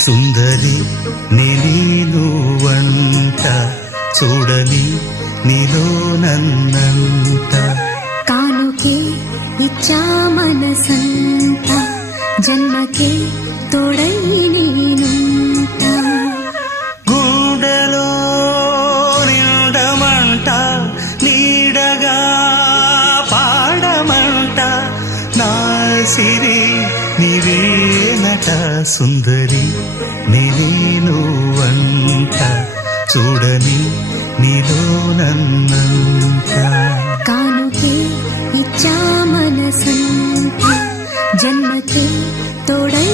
సుందరి నీను వంట చూడని నీలో నన్నంత కానుకే ఇచ్చా మనసంత జన్మకే తోడై నేనుంట గుండెలో నిండమంట నీడగా పాడమంట నా సిరి నీవేనట సుందరి నేను వంట చూడని నీలో నన్నంత కానుకే ఇచ్చా మనసంత జన్మకే తోడై